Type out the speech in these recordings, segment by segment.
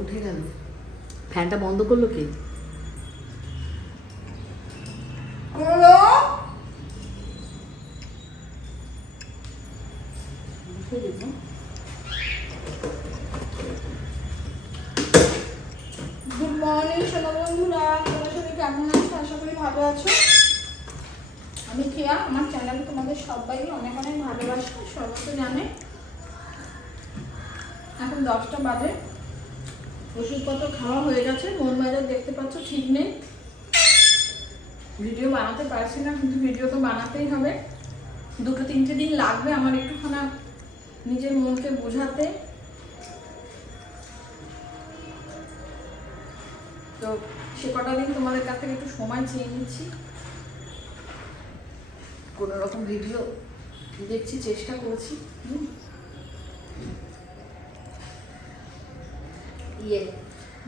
উঠে গেল। ফ্যানটা বন্ধ করল কি গুড মর্নিং সোনা বন্ধুরা তোমরা সবাই কেমন আছো আশা করি ভালো আছো আমি কেয়া আমার চ্যানেলে তোমাদের সবাই অনেক অনেক ভালোবাসা সবাই তো জানে এখন দশটা বাজে ওষুধপত্র খাওয়া হয়ে গেছে মন বাজার দেখতে পাচ্ছ, ঠিক নেই। ভিডিও বানাতে পারছি না, কিন্তু ভিডিও তো বানাতেই হবে। দুটো তিনটে দিন লাগবে আমার একটুখানা নিজের মনকে বোঝাতে। তো সে কটা দিন তোমাদের কাছ থেকে একটু সময় চেয়ে নিচ্ছি। কোনো রকম ভিডিও দেখছি, চেষ্টা করছি। হুম। ইয়ে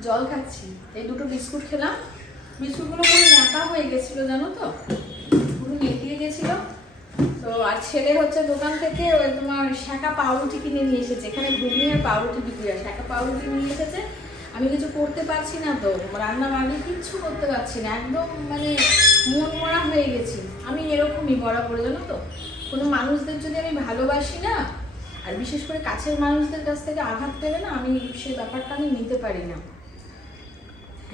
জল খাচ্ছি। এই দুটো বিস্কুট খেলাম। বিস্কুটগুলো পুরো ন্যাকা হয়ে গেছিল, জানো তো? পুরো নেতিয়ে গেছিল। তো আর ছেলে হচ্ছে দোকান থেকে ওই তোমার শাঁকা পাউরুটি কিনে নিয়ে এসেছে। এখানে আর পাউরুটি বিক্রি হয়। শাঁকা পাউরুটি নিয়ে এসেছে। আমি কিছু করতে পারছি না তো। রান্না বান্না কিচ্ছু করতে পারছি না। একদম মানে মন মরা হয়ে গেছি। আমি এরকমই বরাবর জানো তো? কোনো মানুষদের যদি আমি ভালোবাসি না আর বিশেষ করে কাছের মানুষদের কাছ থেকে আঘাত পেলে না আমি সেই ব্যাপারটা আমি নিতে পারি না।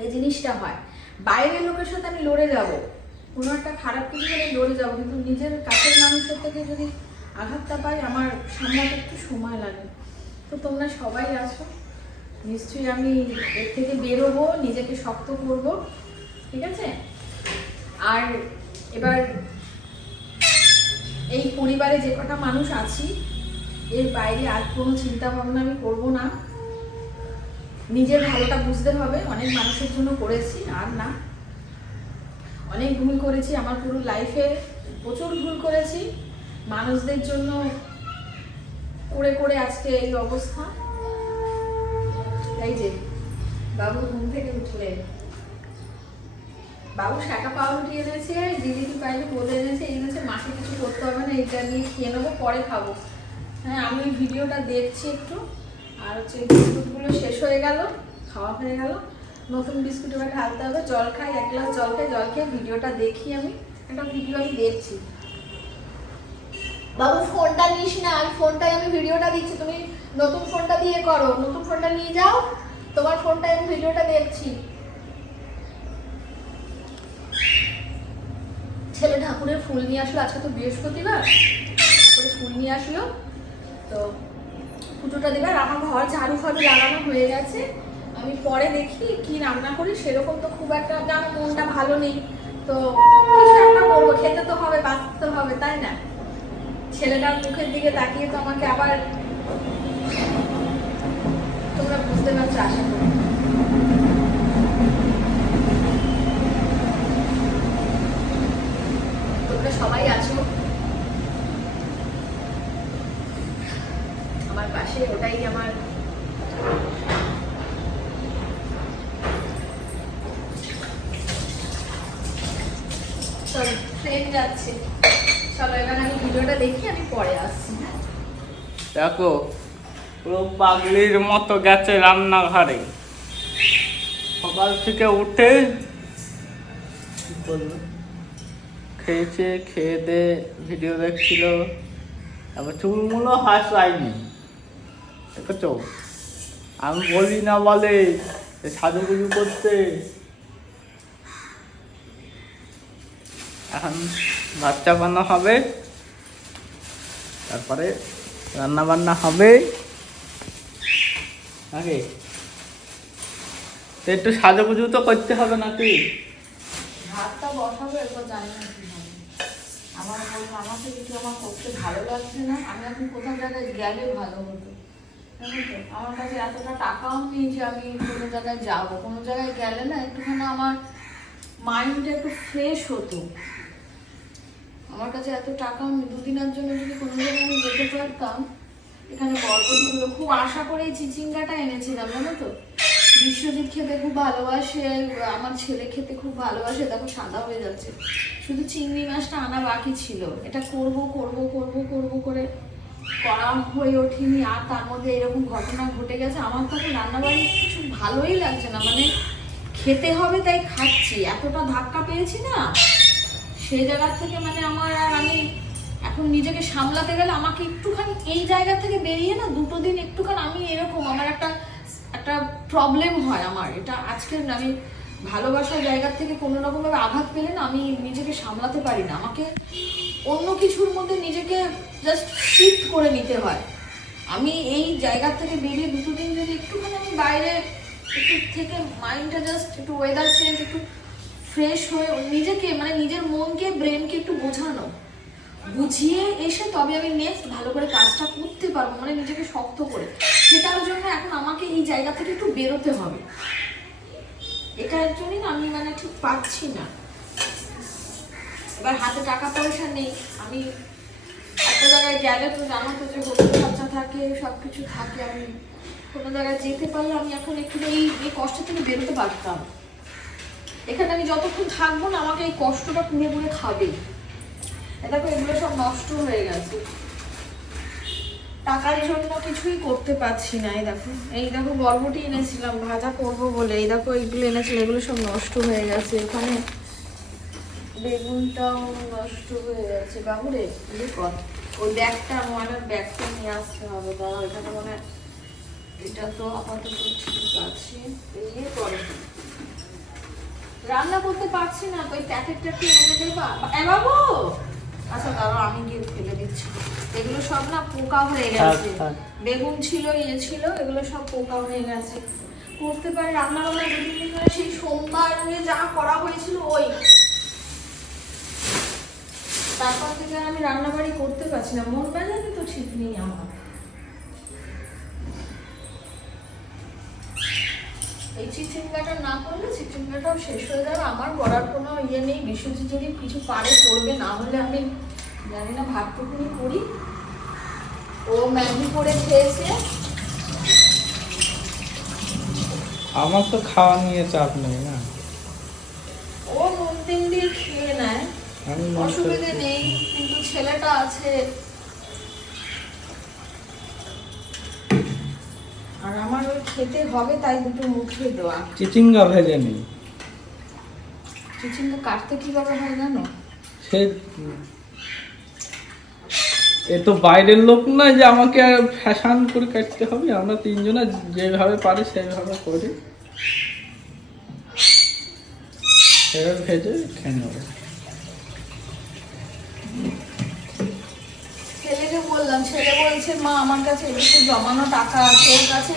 এই জিনিসটা হয়। বাইরের লোকের সাথে আমি লড়ে যাব। কোনো একটা খারাপ কিছু হলে লড়ে যাব, কিন্তু নিজের কাছের মানুষের থেকে যদি আঘাতটা পাই, আমার সামলাতে একটু সময় লাগে। তো তোমরা সবাই আছো। নিশ্চয়ই আমি এর থেকে বেরোবো, নিজেকে শক্ত করব। ঠিক আছে? আর এবার এই পরিবারে যে কটা মানুষ আছি এর বাইরে আর কোনো চিন্তা ভাবনা আমি করব না। নিজের ভালোটা বুঝতে হবে, অনেক মানুষের জন্য করেছি, আর না। অনেক ভুল করেছি, আমার পুরো লাইফে প্রচুর ভুল করেছি। মানুষদের জন্য করে করে আজকে এই অবস্থা। তাই যে, বাবু ঘুম থেকে উঠলে। বাবু শাঁকা পাউরুটি এনেছে দিদি পাইলে বলে এনেছে এনেছে, মাকে কিছু করতে হবে না এটা নিয়ে খেয়ে নেব, পরে খাব। হ্যাঁ আমি ভিডিওটা দেখছি একটু। আর হচ্ছে বিস্কুটগুলো শেষ হয়ে গেল, খাওয়া হয়ে গেল। নতুন বিস্কুট এবার ঢালতে হবে। জল খাই, এক গ্লাস জল খাই, জল খেয়ে ভিডিওটা দেখি আমি। একটা ভিডিও আমি দেখছি। বাবু, ফোনটা নিস না। আমি ফোনটায় আমি ভিডিওটা দিচ্ছি। তুমি নতুন ফোনটা দিয়ে করো। নতুন ফোনটা নিয়ে যাও। তোমার ফোনটায় আমি ভিডিওটা দেখছি। ছেলে ঠাকুরের ফুল নিয়ে আসলো। আজকে তো বৃহস্পতিবার। ঠাকুরের ফুল নিয়ে আসলো। তো পুজোটা দেবে আর আমার ঘর ঝাড়ু ফাড়ু লাগানো হয়ে গেছে। আমি পরে দেখি কি রান্না করি, সেরকম তো খুব একটা জানো মনটা ভালো নেই। তো একটা করব, খেতে তো হবে, বাঁচতে হবে, তাই না? ছেলেটার মুখের দিকে তাকিয়ে তো আমাকে আবার তোমরা বুঝতে পারছ, আশা করি। তোমরা সবাই আছো? আমার পাশে, ওটাই আমার। যাচ্ছে। চলো আমি ভিডিওটা দেখি, আমি পরে আসছি হ্যাঁ? দেখো, পুরো পাগলির মতো গেছে রান্নাঘরে। সকাল থেকে উঠে করল? খেয়েছে, খেয়ে দে, ভিডিও দেখছিল। তারপর চুলমুলো হাস হাসায়নি দেখেছ? আমি বলি না বলে, এ সাজুগুজু করতে। এখন বাচ্চা বানা হবে। তারপরে রান্না বান্না হবে। আগে তো একটু সাজুগুজু তো করতে হবে নাকি? জানি না কি আমার আমাকে কিছু আমার করতে ভালো লাগছে না। আমি এখন কোথাও জায়গায় গেলে ভালো হতো। তো আমার কাছে এতটা টাকাও নেই যে আমি কোনো জায়গায় যাব। কোনো জায়গায় গেলে না একটুখানি আমার মাইন্ডটা একটু ফ্রেশ হতো। আমার কাছে এত টাকাও নেই। দুদিনের জন্য যদি কোনো জায়গায় আমি যেতে পারতাম, এখানে বরবটিগুলো খুব আশা করে এই চিচিঙ্গাটা এনেছিলাম, জানো তো? বিশ্বজিৎ খেতে খুব ভালোবাসে, আমার ছেলে খেতে খুব ভালোবাসে, দেখো সাদা হয়ে যাচ্ছে। শুধু চিংড়ি মাছটা আনা বাকি ছিল। এটা করব করব করব করব করে করা হয়ে ওঠেনি, আর তার মধ্যে এরকম ঘটনা ঘটে গেছে। আমার তখন রান্নাবাড়ি কিছু ভালোই লাগছে না মানে খেতে হবে তাই খাচ্ছি। এতটা ধাক্কা পেয়েছি না, সেই জায়গা থেকে মানে আমার আর আমি এখন নিজেকে সামলাতে গেলে আমাকে একটুখানি এই জায়গা থেকে বেরিয়ে না দুটো দিন একটুখানি আমি এরকম আমার একটা একটা প্রবলেম হয় আমার। এটা আজকের আমি ভালোবাসার জায়গা থেকে কোনো রকমভাবে আঘাত পেলে না আমি নিজেকে সামলাতে পারি না। আমাকে অন্য কিছুর মধ্যে নিজেকে জাস্ট শিফট করে নিতে হয়। আমি এই জায়গা থেকে বেরিয়ে দুটো দিন যদি একটুখানি আমি বাইরে, একটু থেকে মাইন্ডটা জাস্ট একটু ওয়েদার চেঞ্জ একটু ফ্রেশ হয়ে নিজেকে মানে নিজের মনকে ব্রেনকে একটু বোঝানো। বুঝিয়ে এসে তবে আমি নেক্সট ভালো করে কাজটা করতে পারব মানে নিজেকে শক্ত করে। সেটার জন্য এখন আমাকে এই জায়গা থেকে একটু বেরোতে হবে। এটার জন্যই না, আমি মানে ঠিক পাচ্ছি না। এবার হাতে টাকা পয়সা নেই, আমি একটা জায়গায় গেলে তো জানো তো যে হোটেল খরচা থাকে সব কিছু থাকে, আমি কোনো জায়গায় যেতে পারলে আমি এখন একটু এই এই কষ্ট থেকে বেরোতে পারতাম। এখানে আমি যতক্ষণ থাকব না, আমাকে এই কষ্টটা পুড়ে পুড়ে খাবে দেখো, এগুলো সব নষ্ট হয়ে গেছে। টাকার জন্য কিছুই করতে পারছি না, এই দেখো। এই দেখো, বরবটি এনেছিলাম, ভাজা করব বলে। এই দেখো, এইগুলো এনেছিলাম, এগুলো সব নষ্ট হয়ে গেছে। এখানে বেগুনটাও নষ্ট হয়ে গেছে। বাবুরে ইয়ে কর। ওই ব্যাগটা আমার ব্যাগটা নিয়ে আসতে হবে দাঁড়াও এখানে মনে এটা তো আপাতত ঠিক আছে। ইয়ে করো। রান্না করতে পারছি না, ওই প্যাকেটটা কি এনে দেবা? বাবু! আচ্ছা দাঁড়াও আমি গিয়ে ফেলে দিচ্ছি। এগুলো সব না পোকা হয়ে গেছে। বেগুন ছিল ইয়ে ছিল এগুলো সব পোকা হয়ে গেছে। করতে পারে রান্না বান্না দুদিন ধরে সেই সোমবার যা করা হয়েছিল ওই। তারপর থেকে আর আমি রান্নাবাড়ি করতে পারছি না। মন মেজাজই তো ঠিক নেই আমার। এই চিচিঙ্গাটা না করলে চিচিঙ্গাটাও শেষ হয়ে যাবে। আমার করার কোনো ইয়ে নেই। বিশ্বজিৎ যদি কিছু পারে করবে না হলে আমি জানি না ভাতটুকুনি করি। ও ম্যাগি করে খেয়েছে। আমার তো খাওয়া নিয়ে চাপ নেই না। ও নুন তিন দিয়ে খেয়ে নেয়। অসুবিধে নেই কিন্তু ছেলেটা আছে। আর আমার ওই খেতে হবে তাই দুটো মুখে দেওয়া। চিচিঙ্গা ভেজে নিই চিচিঙ্গা কাটতে কীভাবে হয় জানো? সে এ তো বাইরের লোক না যে আমাকে ফ্যাশন করে কাটতে হবে আমরা তিনজনে যেভাবে পারি সেইভাবে করি। সেভাবে ভেজে খেয়ে নেব। ছেলে বলছে, মা, আমার কাছে এদিকে জমানো টাকা আছে, ওর কাছে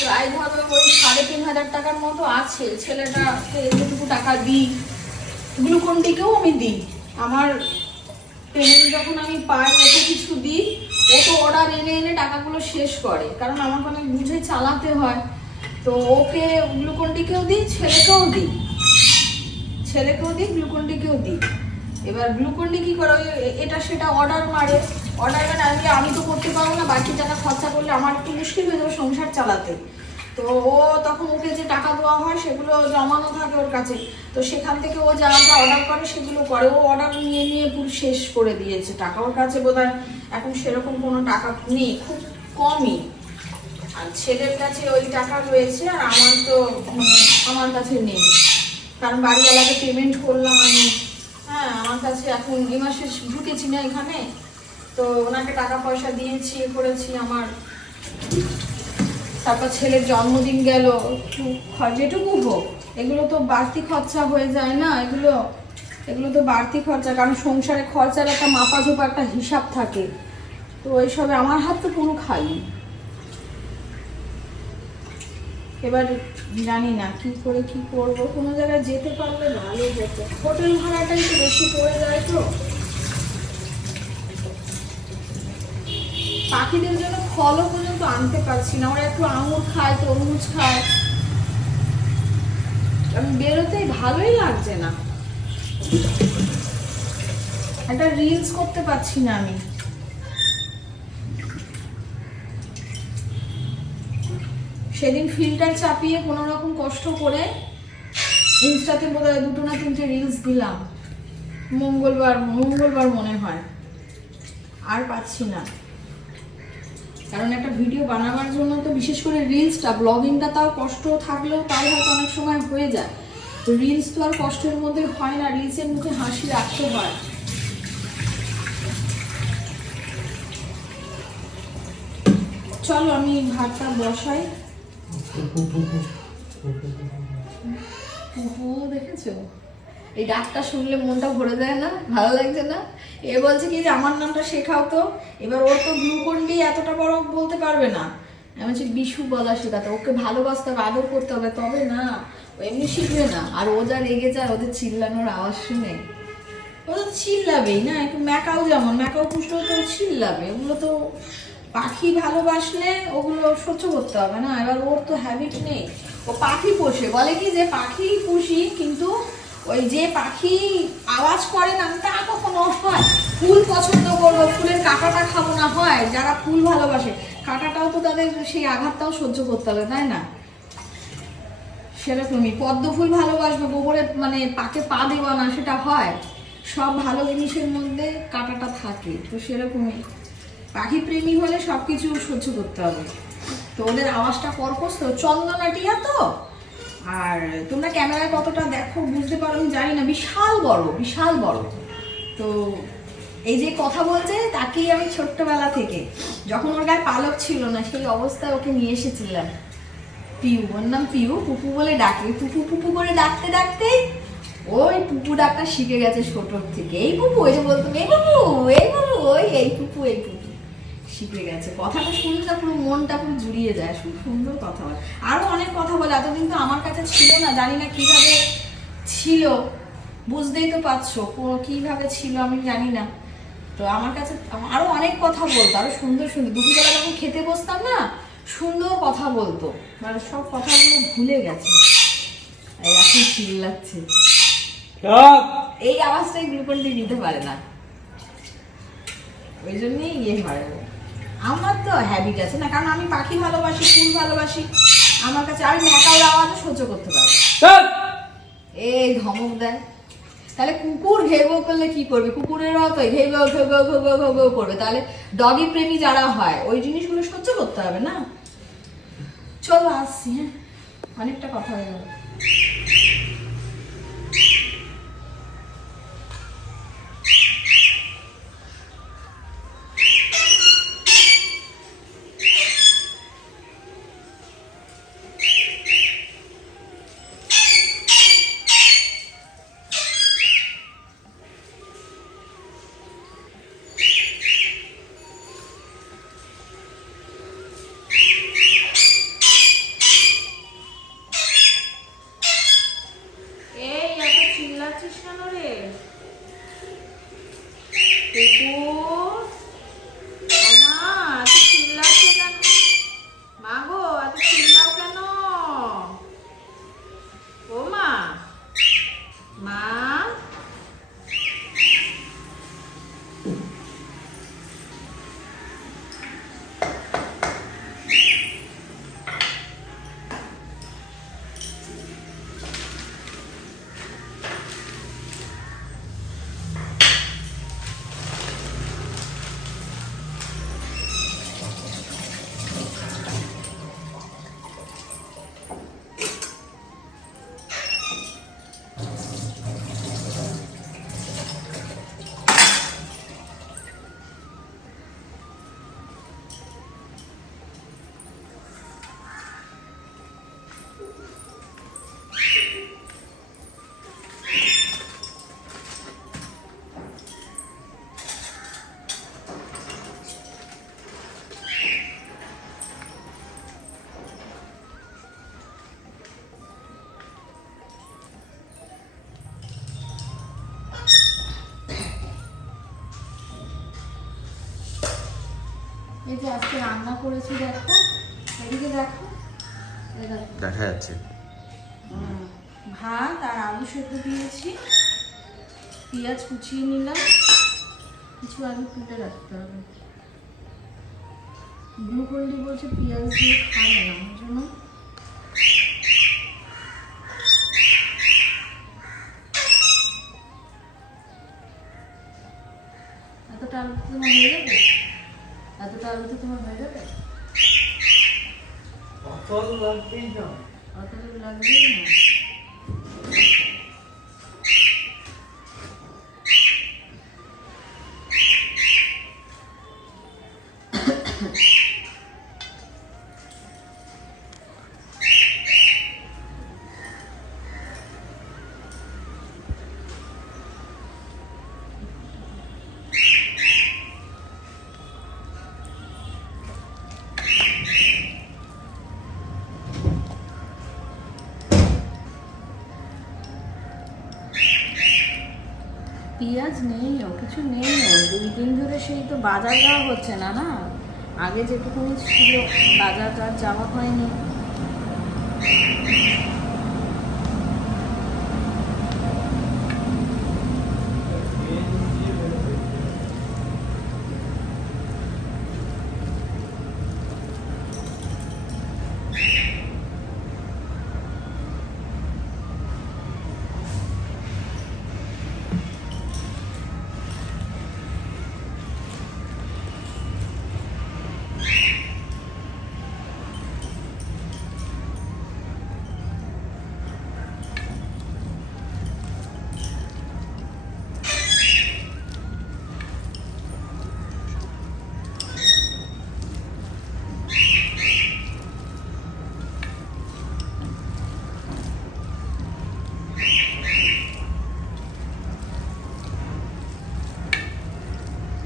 প্রায় ধরো ওই সাড়ে তিন হাজার টাকার মতো আছে। ছেলেটাকে যেটুকু টাকা দিই গ্লুকন ডিকেও আমি দিই। আমার পেমেন্ট যখন আমি পাই, ওকে কিছু দিই, ও তো অর্ডার এনে এনে টাকাগুলো শেষ করে। কারণ আমাকে অনেক বুঝে চালাতে হয়। তো ওকে গ্লুকন ডিকেও দিই, ছেলেকেও দিই। ছেলেকেও দিই গ্লুকন ডিকেও দিই। এবার গ্লুকন ডি কি করে এটা সেটা অর্ডার মারে। অর্ডার মানে আমি আমি তো করতে পারব না, বাকি টাকা খরচা করলে আমার একটু মুশকিল হয়ে যাবে সংসার চালাতে। তো ও তখন ওকে যে টাকা দেওয়া হয় সেগুলো জমানো থাকে ওর কাছে। তো সেখান থেকে ও যা যা অর্ডার করে সেগুলো করে। ও অর্ডার নিয়ে নিয়ে পুরো শেষ করে দিয়েছে। টাকা ওর কাছে বোধহয় এখন সেরকম কোনো টাকা নেই, খুব কমই। আর ছেলের কাছে ওই টাকা রয়েছে আর আমার তো মানে আমার কাছে নেই। কারণ বাড়িওয়ালাকে পেমেন্ট করলাম আমি। হ্যাঁ আমার কাছে এখন এই মাসে ঢুকেছি না এখানে। তো ওনাকে টাকা পয়সা দিয়েছি, এ করেছি আমার। তারপর ছেলের জন্মদিন গেল যেটুকু হোক। এগুলো তো বাড়তি খরচা হয়ে যায় না, এগুলো এগুলো তো বাড়তি খরচা, কারণ সংসারে খরচার একটা মাপা ঝোপা একটা হিসাব থাকে। তো এইসবে আমার হাত তো পুরো খালি। এবার জানি না কি করে কি করব, কোনো জায়গায় যেতে পারলে ভালো হতো। হোটেল ভাড়াটাই একটু বেশি পড়ে যায় তো। পাখিদের জন্য ফলও পর্যন্ত আনতে পারছি না। ওরা একটু আঙুর খায়, তরমুজ খায়। কারণ বেরোতে ভালোই লাগছে না। একটা রিলস করতে পারছি না আমি। সেদিন ফিল্টার চাপিয়ে কোনো রকম কষ্ট করে ইনস্টাতে বোধ হয় দুটো না তিনটে রিলস দিলাম। মঙ্গলবার মঙ্গলবার মনে হয়। আর পাচ্ছি না। কারণ একটা ভিডিও বানাবার জন্য তো বিশেষ করে রিলসটা ব্লগিংটা তাও কষ্ট থাকলেও তাও হয়তো অনেক সময় হয়ে যায়। তো রিলস তো আর কষ্টের মধ্যে হয় না রিলসের মুখে হাসি রাখতে হয়। চলো আমি ভাতটা বসাই। দেখেছ? এই ডাকটা শুনলে মনটা ভরে যায় না, ভালো লাগছে না। এ বলছে কি যে, আমার নামটা শেখাও তো। এবার ওর তো গ্লুকন ডি এতটা বড় বলতে পারবে না। আমি বলছি, বিশু বলা শেখাতে, ওকে ভালোবাসতে হবে, আদর করতে হবে, তবে না, ও এমনি শিখবে না। আর ও যা রেগে যায়, ওদের চিল্লানোর আওয়াজ শুনে। ও তো চিল্লাবেই না, একটু ম্যাকাও যেমন, ম্যাকাও পুষলেও তো চিল্লাবে। ওগুলো তো পাখি ভালোবাসলে ওগুলো সহ্য করতে হবে না। এবার ওর তো হ্যাবিট নেই। ও পাখি পোষে। বলে কি যে, পাখি পুষি, কিন্তু ওই যে পাখি আওয়াজ করে না, তা কখনো হয়? ফুল পছন্দ করব, ফুলের কাঁটাটা খাব না হয়? যারা ফুল ভালোবাসে, কাঁটাটাও তো তাদের সেই আঘাতটাও সহ্য করতে হবে, তাই না? সেরকমই, পদ্ম ফুল ভালোবাসবে, গোবরে মানে পাকে পা দেওয়া না, সেটা হয়। সব ভালো জিনিসের মধ্যে কাঁটাটা থাকে, তো সেরকমই। পাখি প্রেমী হলে সব কিছু সহ্য করতে হবে। তো ওদের আওয়াজটা কর্কশ তো চন্দনাটিয়া তো? আর তোমরা ক্যামেরায় কতটা দেখো বুঝতে পারো, আমি জানি না, বিশাল বড় বিশাল বড়। তো এই যে কথা বলছে, তাকেই আমি ছোট্টবেলা থেকে, যখন ওর গায়ে পালক ছিল না, সেই অবস্থায় ওকে নিয়ে এসেছিলাম। পিউ, ওর নাম পিউ, পুপু বলে ডাকে। পুপু পুপু করে ডাকতে ডাকতে ওই পুপু ডাকটা শিখে গেছে ছোটোর থেকে। এই পুপু ওই যে বলতো, এই পুপু এই পুপু, ওই, এই পুপু এই পুপু। শিখে গেছে। কথাটা শুনলে পুরো মনটা পুরো জুড়িয়ে যায় খুব সুন্দর কথা বলে। আরও অনেক কথা বলে এতদিন তো আমার কাছে ছিল না জানি না কীভাবে ছিল বুঝতেই তো পারছ কীভাবে ছিল আমি জানি না। তো আমার কাছে আরও অনেক কথা বলতো আরও সুন্দর সুন্দর। দুপুরবেলা যখন খেতে বসতাম না সুন্দর কথা বলতো। মানে সব কথাগুলো ভুলে গেছে। এই এখন চিল্লাচ্ছে। এই আওয়াজটাই গ্লুকন ডি নিতে পারে না। ওই জন্যই ইয়ে হয়। আমার তো হ্যাবিট আছে না কারণ আমি পাখি ভালোবাসি ফুল ভালোবাসি। আমার কাছে আমি ম্যাকাওর আওয়াজও সহ্য করতে পারব এই ধমক দেয়। তাহলে কুকুর ঘেউ করলে কি করবে? কুকুরেরাও তো ঘেউ ঘেউ ঘেউ ঘেউ করবে। তাহলে ডগি প্রেমী যারা হয় ওই জিনিসগুলো সহ্য করতে হবে না? চলো আসছি হ্যাঁ? অনেকটা কথা হয়ে গেল। 呜。করেছি দেখো। এদিকে দেখো। দেখা। যাচ্ছে। ভাত আর আলু সেদ্ধ দিয়েছি। পেঁয়াজ কুচিয়ে নিলাম। কিছু আলু কুটে রাখতে হবে। গ্লুকন্ডি বলছে পেঁয়াজ দিয়ে খাবে না ওই জন্য। এতটা আলু এতটা আলু তো তোমার হয়ে যাবে? অত লাগবেই না অত লাগবেই না। হয়নি।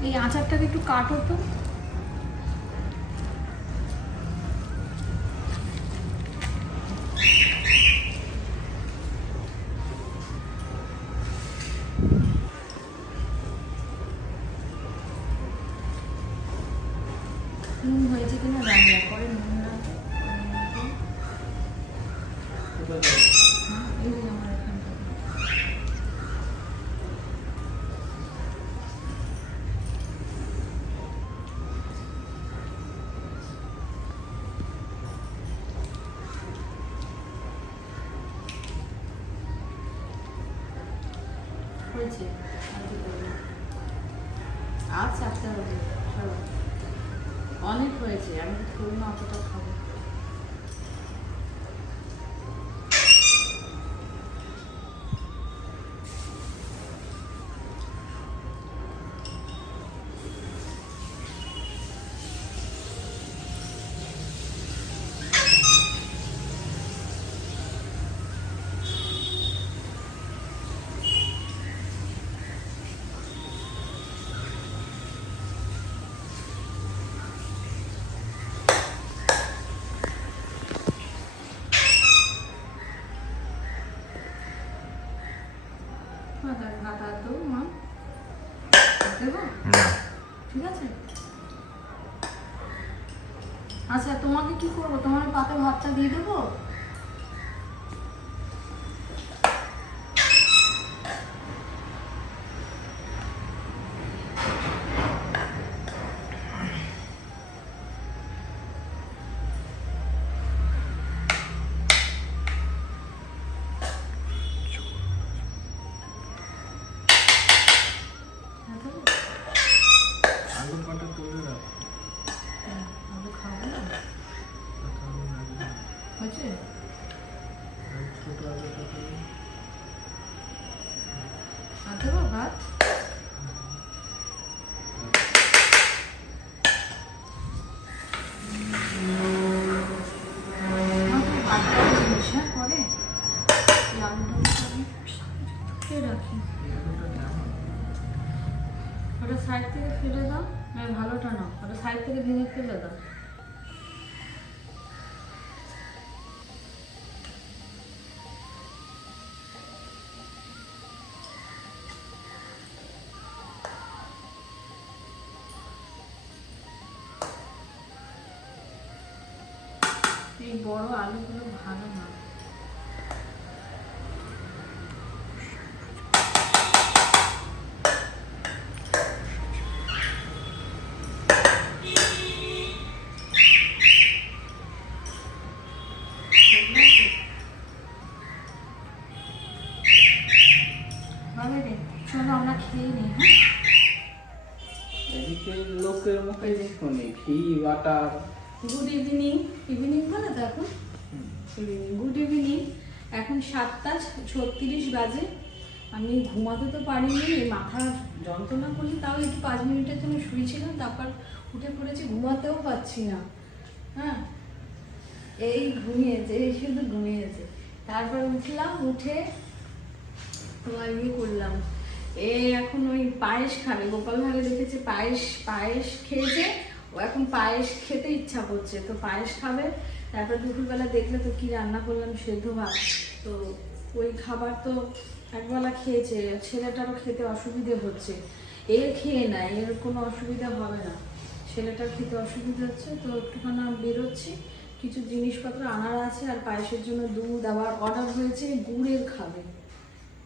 এই আচারটাকে একটু কাটো তো। ঠিক আছে? আচ্ছা তোমাকে কি করব? তোমার পাতে ভাতটা দিয়ে দেবো? এই বড় আলুগুলো ভালো না। চলো আমরা খেয়ে নিই হ্যাঁ? লোকের মুখে ঘি বাটার। গুড ইভিনিং ইভিনিং বলে তো এখন? গুড ইভিনিং এখন সাতটা ছত্রিশ বাজে। আমি ঘুমাতে তো পারিনি মাথা যন্ত্রণা করলে তাও একটু পাঁচ মিনিটের জন্য শুয়েছিলাম তারপর উঠে পড়েছি ঘুমাতেও পারছি না। হ্যাঁ? এই ঘুমিয়েছে এই শুধু ঘুমিয়েছে। তারপর উঠলাম উঠে তোমার ইয়ে করলাম। এ এখন ওই পায়েস খাবে গোপাল ভাগে দেখেছে পায়েস পায়েস খেয়েছে। ও এখন পায়েস খেতে ইচ্ছা করছে, তো পায়েস খাবে, তারপর দুপুরবেলা দেখলে তো কি রান্না করলাম, সেদ্ধ ভাত। তো ওই খাবার তো একবেলা খেয়েছে, ছেলেটারও খেতে অসুবিধে হচ্ছে। এর খেয়ে নেয় এর কোনো অসুবিধা হবে না। ছেলেটার খেতে অসুবিধা হচ্ছে, তো একটুখানি বেরোচ্ছি। কিছু জিনিসপত্র আনার আছে, আর পায়েসের জন্য দুধ আবার অর্ডার হয়েছে, গুড়ের খাবে।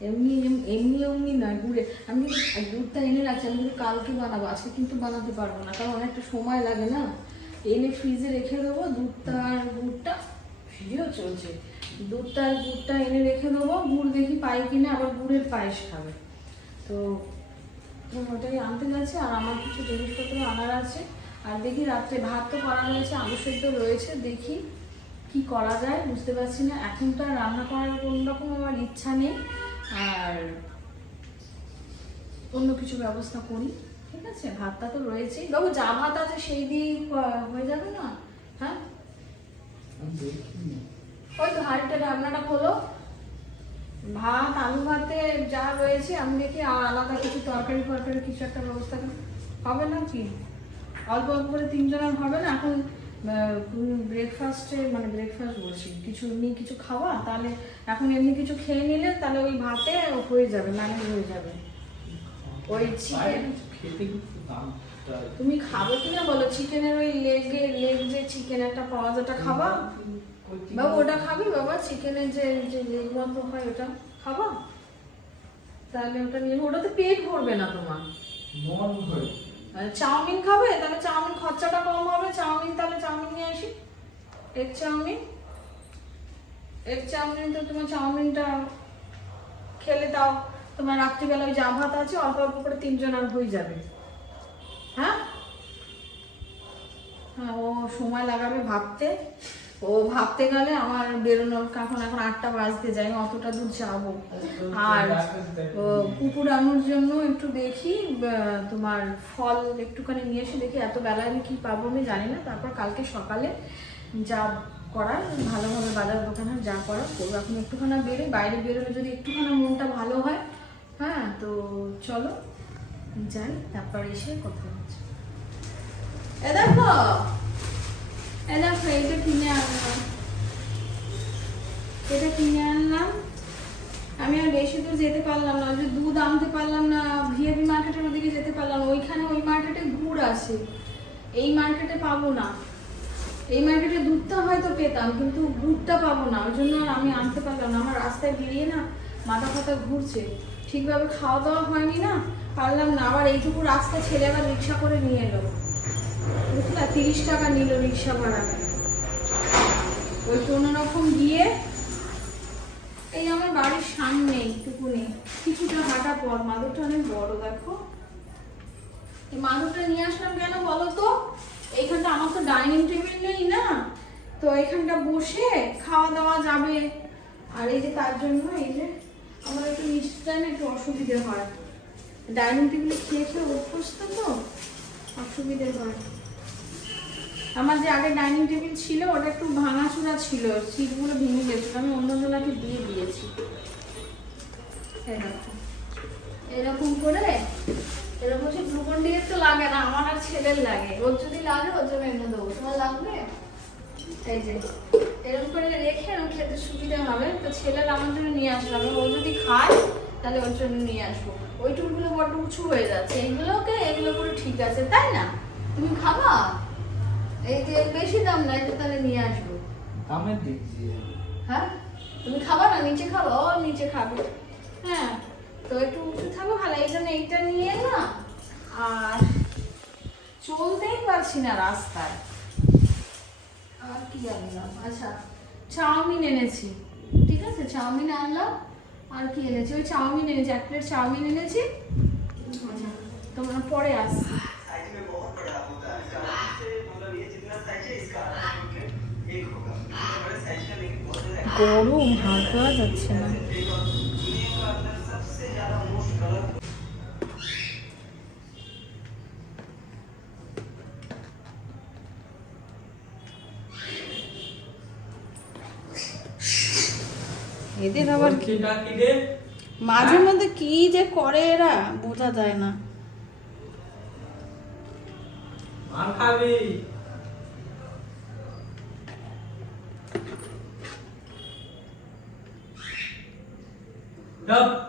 এমনি এমনি এমনি নয় গুড়ে আমি দুধটা এনে রাখছি, আমি কিন্তু কালকে বানাবো, আজকে কিন্তু বানাতে পারব না, কারণ অনেকটা সময় লাগে না। এনে ফ্রিজে রেখে দেবো দুধটা আর গুড়টা ফ্রিজেও চলছে। দুধটা আর গুড়টা এনে রেখে দেবো, গুড় দেখি পাই কিনা, আবার গুড়ের পায়েস খাবে। তো তো ওটাই আনতে গেছে আর আমার কিছু জিনিসপত্র আনার আছে। আর দেখি রাত্রে ভাত তো করা রয়েছে, আলু সেদ্ধ রয়েছে, দেখি কি করা যায়, বুঝতে পারছি না। এখন তো আর রান্না করার কোনো রকম আমার ইচ্ছা নেই। আর অন্য কিছু ব্যবস্থা করি ঠিক আছে? ভাতটা তো রয়েছেই। বাবু যা ভাত আছে সেই দিয়েই হয়ে যাবে না? হ্যাঁ? ওই তো হাঁড়িটা রান্নাটা খোলো। ভাত আলু ভাতে যা রয়েছে আমি দেখি আর আলাদা কিছু তরকারি ফরকারি কিছু একটা ব্যবস্থা হবে না কি? অল্প অল্প করে তিনজনের হবে না? এখন ব্রেকফাস্টে মানে ব্রেকফাস্ট বলছি কিছু এমনি কিছু খাওয়া তাহলে এখন এমনি কিছু খেয়ে নিলে তাহলে ওই ভাতে হয়ে যাবে ম্যানেজ হয়ে যাবে। ওই চিকেন তুমি খাবে কি না বলো? চিকেনের ওই লেগে লেগ যে চিকেন একটা পাওয়া যায় ওটা খাবা? বাবু ওটা খাবি বাবা? চিকেনের যে যে লেগ মতো হয় ওটা খাবা? তাহলে ওটা নিয়ে ওটাতে পেট ভরবে না তোমার। মন ভরে আর চাউমিন খাবে, তাহলে চাউমিন খরচাটা কম হবে, চাউমিন তাহলে চাউমিন নিয়ে আসি। এগ চাউমিন এগ চাউমিন তো তোমার চাউমিনটা খেলে দাও। তোমার রাত্রিবেলা ওই যা ভাত আছে, অল্প অল্প করে তিনজন আর হয়ে যাবে। হ্যাঁ? হ্যাঁ ও সময় লাগাবে ভাবতে। ও ভাবতে গেলে আমার বেরোনোর এখন এখন আটটা বাজতে যাই অতটা দূর যাব। আর কুকুর আনুর জন্য একটু দেখি তোমার ফল একটুখানি নিয়ে এসে দেখি এত বেলায় আমি কি পাবো আমি জানি না। তারপর কালকে সকালে যা করার ভালোভাবে বাজার দোকানে যা করার করব। এখন একটুখানি বেরোই, বাইরে বেরোলে যদি একটুখানি মনটা ভালো হয় হ্যাঁ তো চলো, যাই, তারপর এসে কথা হচ্ছে। এ দেখো দেখো, এইটা কিনে আনলাম। এটা কিনে আনলাম। আমি আর বেশি দূর যেতে পারলাম না যে দুধ আনতে পারলাম না ভিএপি মার্কেটের ওদিকে যেতে পারলাম ওইখানে ওই মার্কেটে গুড় আছে। এই মার্কেটে পাবো না। এই মার্কেটে দুধটা হয়তো পেতাম, কিন্তু গুড়টা পাবো না, ওই জন্য আর আমি আনতে পারলাম না। আমার রাস্তায় বেরিয়ে না মাথা ফাতা ঘুরছে। ঠিকভাবে খাওয়া দাওয়া হয়নি না, পারলাম না। আবার এইটুকু রাস্তা ছেলে আবার রিক্সা করে নিয়ে এলো। ডাইনিং টেবিল নেই না। তো এখানটা বসে খাওয়া দাওয়া যাবে। আর এই যে তার জন্য এই যে আমার একটু নিচটা একটু অসুবিধে হয়। ডাইনিং টেবিলে খেয়ে খেয়ে অভ্যস্ত তো? অসুবিধে হয়। আমার যে আগে ডাইনিং টেবিল ছিল, ওটা একটু ভাঙাচোরা ছিল। সিটগুলো ভেঙে গেছিল আমি অন্য অন্যজনাকে দিয়ে দিয়েছি। এরকম করে, এরকম সে গ্লুকন দিয়ে তো লাগে না, আমার আর ছেলের লাগে। ওর যদি লাগে, ওর জন্য এনে দেবো। তোমার লাগবে? এই যে, এরকম করে রেখে এরকম খেতে সুবিধা হবে। তো ছেলের আমার জন্য নিয়ে আসলাম। ও যদি খায়, তাহলে ওর জন্য নিয়ে আসব। ওই টুলগুলো বড্ড উঁচু হয়ে যাচ্ছে। এগুলোকে, এগুলো করে ঠিক আছে, তাই না? তুমি খাবা? এই যে বেশি দাম না এটা তাহলে নিয়ে আসব। দামের দিক দিয়ে। হ্যাঁ? তুমি খাবা না? নিচে খাবা? ও নিচে খাবে। হ্যাঁ তো একটু উঁচু থাকবে ভালো এই জন্য এইটা নিয়ে না আর চলতেই পারছি না রাস্তায়। আর কি আনলাম আচ্ছা চাউমিন এনেছি। ঠিক আছে? চাউমিন আনলাম। আর কি এনেছি? ওই চাউমিন এনেছি এক প্লেট চাউমিন এনেছি। আচ্ছা তোমরা পরে আসছি। গরম হাত দেওয়া যাচ্ছে না। এদের আবার কি মাঝে মধ্যে কি যে করে এরা বোঝা যায় না। আর খাবি। đâm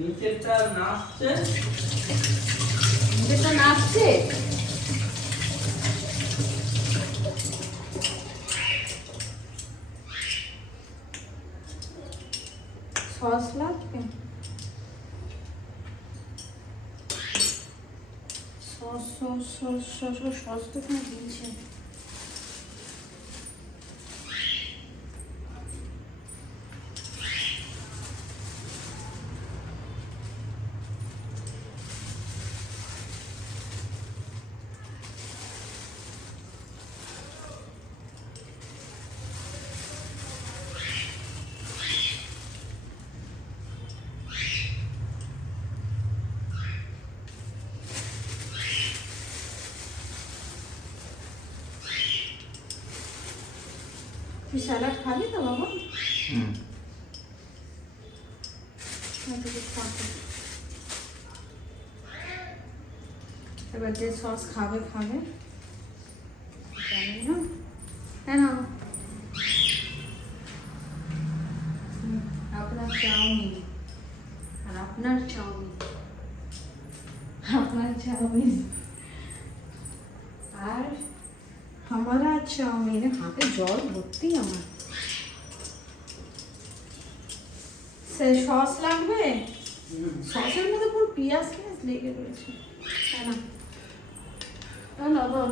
নিচেরটা নাচছে যেটা নাচছে সস লাগবে? Sauce sauce sauce sauce sauce তো দিয়েছে। তুই স্যালাড খাবি তো বাবা? আচ্ছা, এবার যে সস খাবে খাবে। জানি না। হ্যাঁ আপনার চাউমিন। আর আপনার চাউমিন। আপনার চাউমিন। আর আমারা চাউমিন। হাতে জল ভর্তি আমার সে সস লাগবে? সসের মধ্যে পুরো পেঁয়াজ পেঁয়াজ লেগে রয়েছে। তাই না না,